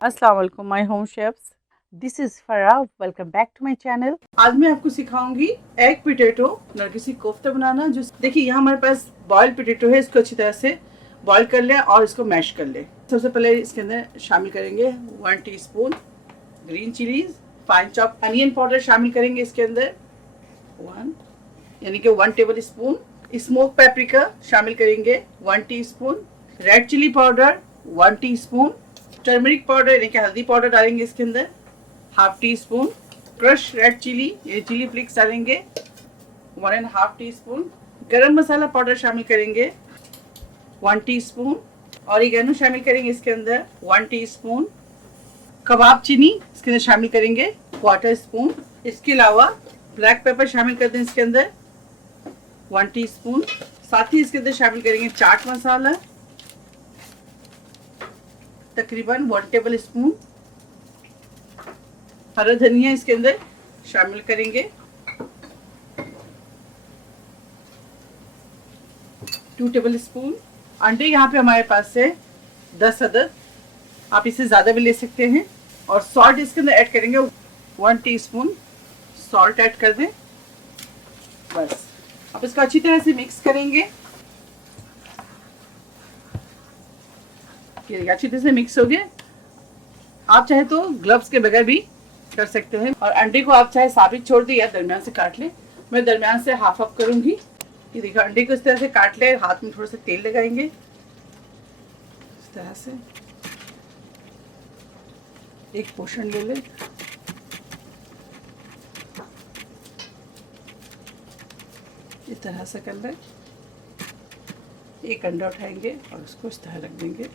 अस्सलाम वालेकुम my home chefs, this is Farah. Welcome back to my channel. आज मैं आपको सिखाऊंगी एग पोटैटो नरगिसी कोफ्ता बनाना। जो देखिए यहाँ हमारे पास बॉइल्ड पोटैटो है, इसको अच्छी तरह से बॉईल कर ले और इसको मैश कर ले। सबसे पहले इसके अंदर शामिल करेंगे 1 teaspoon green chillies, fine chop onion powder शामिल करेंगे इसके अंदर 1 यानी कि 1 टेबल स्पून। स्मोक पेपरिका शामिल करेंगे 1 teaspoon. Red chilli powder 1 teaspoon. Turmeric powder यानी कि हल्दी पाउडर डालेंगे इसके अंदर half teaspoon. Crush red chilli ये चिली फ्लिक्स डालेंगे 1.5 टीस्पून। गरम मसाला पाउडर शामिल करेंगे 1 टीस्पून। ऑरिगेनो शामिल करेंगे इसके अंदर 1 टीस्पून। कबाब चीनी इसके अंदर शामिल करेंगे 1/4 स्पून। इसके अलावा ब्लैक पेपर शामिल कर दें इसके अंदर 1 टीस्पून। साथ ही इसके अंदर शामिल करेंगे चाट मसाला तकरीबन 1 टेबल स्पून। हरा धनिया इसके अंदर शामिल करेंगे 2 टेबल स्पून। अंडे यहाँ पे हमारे पास है 10 अदद, आप इससे ज़्यादा भी ले सकते हैं। और सॉल्ट इसके अंदर ऐड करेंगे 1 टीस्पून सॉल्ट ऐड कर दें। बस अब इसको अच्छी तरह से मिक्स करेंगे। अच्छी तरह से मिक्स हो गया। आप चाहे तो ग्लव्स के बगैर भी कर सकते हैं। और अंडे को आप चाहे साबित छोड़ दें या दरमियान से काट लें। मैं दरमियान से हाफ अप करूंगी। ये देखो अंडे को इस तरह से काट ले, हाथ में थोड़ा सा तेल लगाएंगे इस तरह से, एक पोर्शन ले ले। इस तरह से कर ले। एक अंडा उठाएंगे और उसको इस तरह रख देंगे।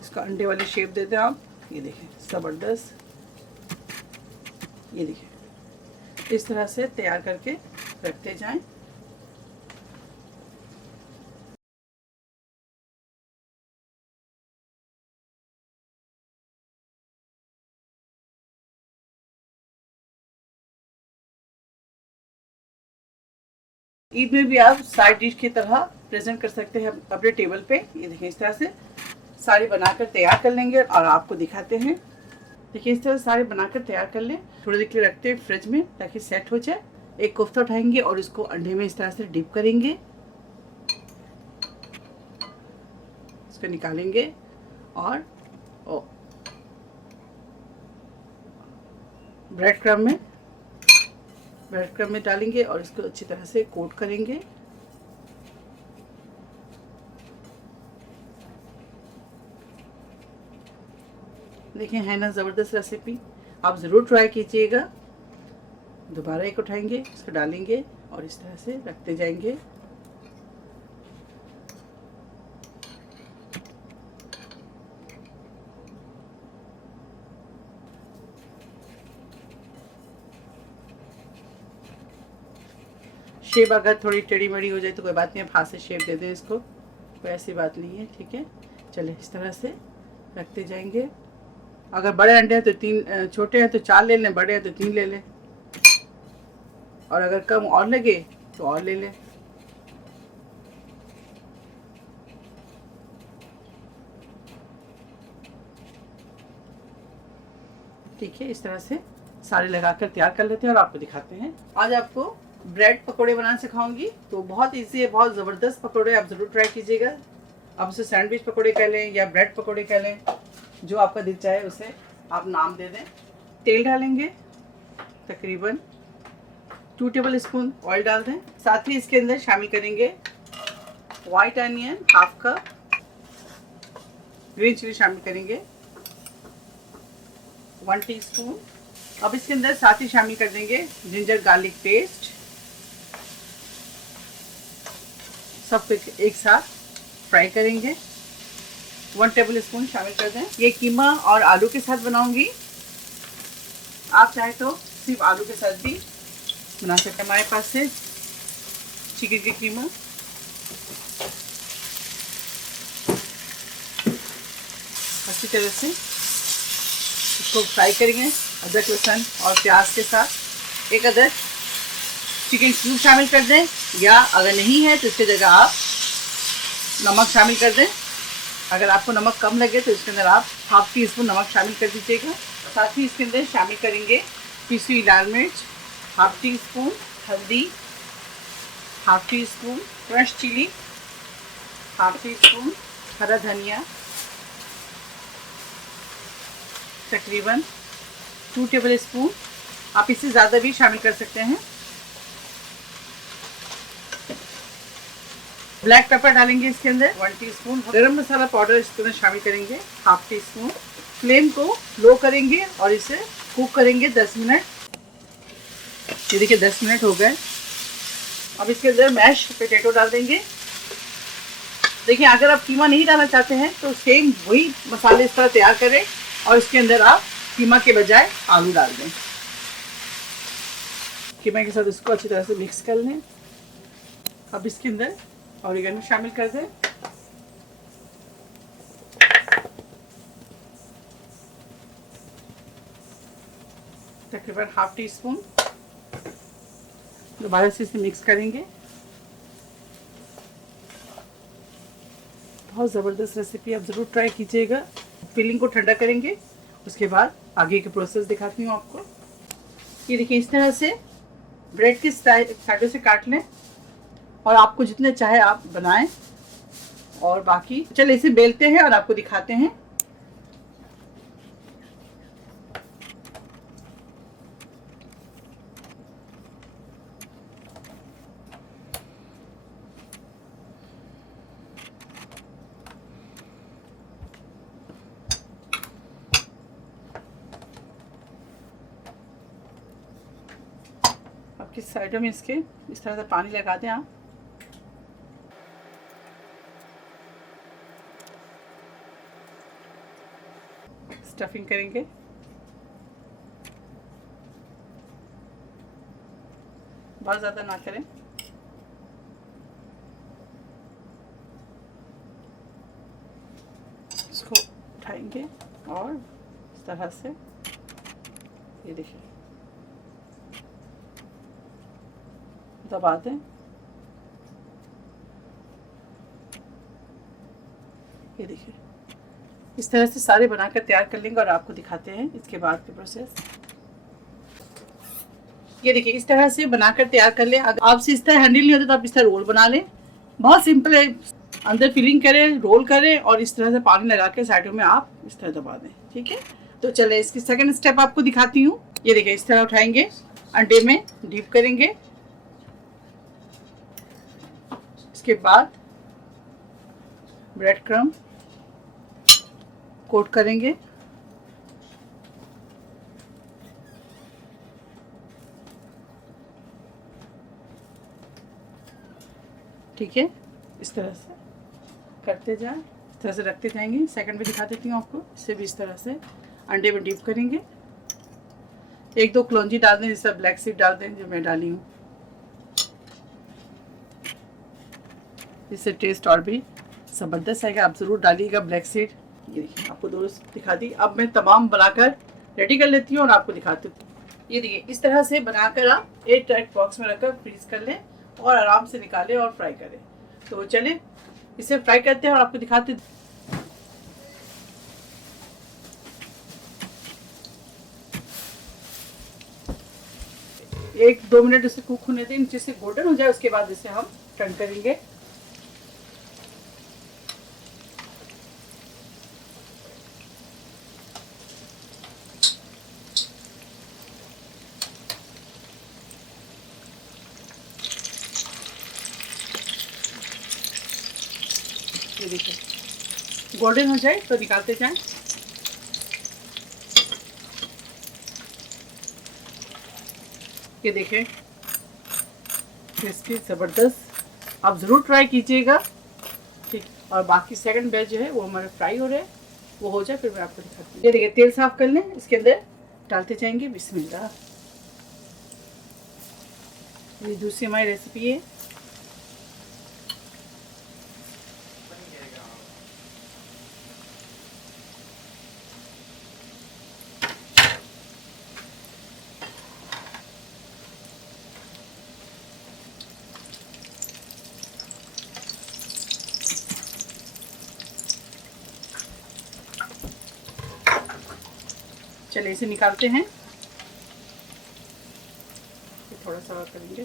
इसका अंडे वाली शेप देते हैं आप। ये देखें ज़बरदस्त, ये देखें इस तरह से तैयार करके रखते जाएं। ईद में भी आप साइड डिश की तरह प्रेजेंट कर सकते हैं अपने टेबल पे। ये देखें इस तरह से सारे बनाकर तैयार कर लेंगे और आपको दिखाते हैं। देखिए इस तरह सारे बनाकर तैयार कर लें। थोड़ी देर के लिए रखते हैं फ्रिज में ताकि सेट हो जाए। एक कोफ्ता उठाएंगे और इसको अंडे में इस तरह से डिप करेंगे। इसको निकालेंगे और ब्रेड क्रम में डालेंगे और इसको अच्छी तरह से कोट करेंगे। देखें है ना ज़बरदस्त रेसिपी, आप ज़रूर ट्राई कीजिएगा। दोबारा एक उठाएंगे, इसको डालेंगे और इस तरह से रखते जाएंगे। शेप अगर थोड़ी टेढ़ी मेढ़ी हो जाए तो कोई बात नहीं, आप हाथ से शेप दे दें इसको, कोई ऐसी बात नहीं है। ठीक है, चलिए इस तरह से रखते जाएंगे। अगर बड़े अंडे हैं तो 3, छोटे हैं तो 4 ले लें, बड़े हैं तो 3 ले लें, और अगर कम और लगे तो और ले लें। ठीक है, इस तरह से सारे लगाकर तैयार कर लेते हैं और आपको दिखाते हैं। आज आपको ब्रेड पकोड़े बनाना सिखाऊंगी। तो बहुत इजी है, बहुत ज़बरदस्त पकोड़े, आप ज़रूर ट्राई कीजिएगा। आप उसे सैंडविच पकोड़े कह लें या ब्रेड पकोड़े कह लें, जो आपका दिल चाहे उसे आप नाम दे दें। तेल डालेंगे तकरीबन 2 टेबल स्पून ऑयल डाल दें। साथ ही इसके अंदर शामिल करेंगे white onion half cup, green chilli शामिल करेंगे 1 टीस्पून। अब इसके अंदर साथ ही शामिल कर देंगे जिंजर गार्लिक पेस्ट। सब एक साथ फ्राई करेंगे। 1 टेबल स्पून शामिल कर दें। ये कीमा और आलू के साथ बनाऊंगी, आप चाहे तो सिर्फ आलू के साथ भी बना सकते हैं। हमारे पास है चिकन का कीमा। अच्छी तरह से इसको फ्राई करेंगे अदरक लहसुन और प्याज के साथ। एक अदरक चिकन क्यूब शामिल कर दें, या अगर नहीं है तो इसकी जगह आप नमक शामिल कर दें। अगर आपको नमक कम लगे तो इसके अंदर आप हाफ टी स्पून नमक शामिल कर दीजिएगा। साथ ही इसके अंदर शामिल करेंगे पिसी हुई लाल मिर्च, हाफ टी स्पून हल्दी, half teaspoon crush chilli, half teaspoon हरा धनिया, तकरीबन 2 टेबल स्पून, आप इससे ज़्यादा भी शामिल कर सकते हैं। ब्लैक पेपर डालेंगे इसके अंदर 1 टीस्पून। गरम मसाला पाउडर इसके अंदर शामिल करेंगे हाफ टी स्पून। फ्लेम को लो करेंगे और इसे कुक करेंगे 10 मिनट। ये देखिए 10 मिनट हो गए। अब इसके अंदर मैश पोटैटो डाल देंगे। देखिए अगर आप कीमा नहीं डालना चाहते हैं तो सेम वही मसाले इस तरह तैयार करें और इसके अंदर आप कीमा के बजाय आलू डाल दें। कीमा के साथ इसको अच्छी तरह से मिक्स कर लें। अब इसके अंदर ऑरिगेनो शामिल कर दें। तकरीबन हाफ टी स्पून। दोबारा से इसे मिक्स करेंगे। बहुत ज़बरदस्त रेसिपी, आप ज़रूर ट्राई कीजिएगा। फिलिंग को ठंडा करेंगे, उसके बाद आगे के प्रोसेस दिखाती हूँ आपको। ये देखिए इस तरह से ब्रेड के साइडों से काट लें और आपको जितने चाहे आप बनाएं। और बाकी चलिए इसे बेलते हैं और आपको दिखाते हैं। आपकी साइडों में इसके इस तरह से पानी लगा दें आप। स्टफिंग करेंगे। बहुत ज़्यादा ना करें। इसको उठाएंगे और इस तरह से ये देखिए दबा दें। ये देखिए इस तरह से सारे बनाकर तैयार कर लेंगे और आपको दिखाते हैं इसके बाद के प्रोसेस। ये देखिए इस तरह से बनाकर तैयार कर लें। अगर आपसे इस तरह हैंडल नहीं होता तो आप इस तरह रोल बना लें। बहुत सिंपल है। अंदर फिलिंग करें, रोल करें और इस तरह से पानी लगा के साइडों में आप इस तरह दबा दें। ठीक है, तो चले इसकी सेकंड स्टेप आपको दिखाती हूँ। ये देखिए इस तरह उठाएंगे, अंडे में डीप करेंगे। इसके बाद ब्रेड क्रम्ब कोट करेंगे। ठीक है, इस तरह से करते जाएं, इस तरह से रखते जाएंगे। सेकंड में दिखा देती हूँ आपको। इससे भी इस तरह से अंडे में डीप करेंगे। 1-2 कलौंजी डाल दें, जैसे ब्लैक सीड डाल दें जो मैं डाली हूँ। इससे टेस्ट और भी ज़बरदस्त आएगा। आप ज़रूर डालिएगा ब्लैक सीड। ये देखिए आपको दोस्त दिखा दी। अब मैं तमाम बनाकर रेडी कर लेती हूँ और आपको दिखाती हूँ। ये देखिए इस तरह से बनाकर आप एयर टाइट बॉक्स में रखकर फ्रीज कर लें और आराम से निकालें और फ्राई करें। तो चलें इसे फ्राई करते हैं और आपको दिखाते हैं। 1-2 मिनट इसे कुक होने दें, नीचे से गोल्डन हो जाए। उसके बाद इसे हम टर्न करेंगे। ये देखिए गोल्डन हो जाए तो निकालते जाएं। ये देखें क्रिस्पी ज़बरदस्त, आप ज़रूर ट्राई कीजिएगा। ठीक, और बाकी सेकंड बैच जो है वो हमारे फ्राई हो रहे हैं, वो हो जाए फिर मैं आपको दिखाती हूँ। ये देखिए तेल साफ कर लें, इसके अंदर डालते जाएंगे। बिस्मिल्लाह। ये दूसरी हमारी रेसिपी है। चलिए इसे निकालते हैं, थोड़ा सा और करेंगे।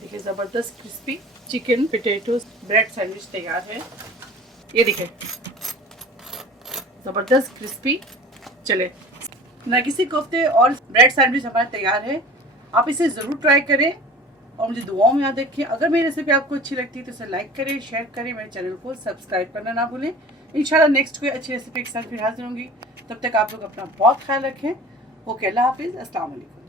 देखिए ज़बरदस्त crispy chicken potato bread sandwich तैयार है। ये देखिए ज़बरदस्त क्रिस्पी। चले नरगिसी कोफ्ते और ब्रेड सैंडविच हमारा तैयार है। आप इसे ज़रूर ट्राई करें और मुझे दुआओं में याद रखिए। अगर मेरी रेसिपी आपको अच्छी लगती है तो इसे लाइक करें, शेयर करें, मेरे चैनल को सब्सक्राइब करना ना भूलें। इंशाल्लाह नेक्स्ट कोई अच्छी रेसिपी के साथ फिर हाजिर होंगी। तब तक आप लोग अपना बहुत ख्याल रखें। ओके, अल्लाह हाफिज़, अस्सलाम वालेकुम।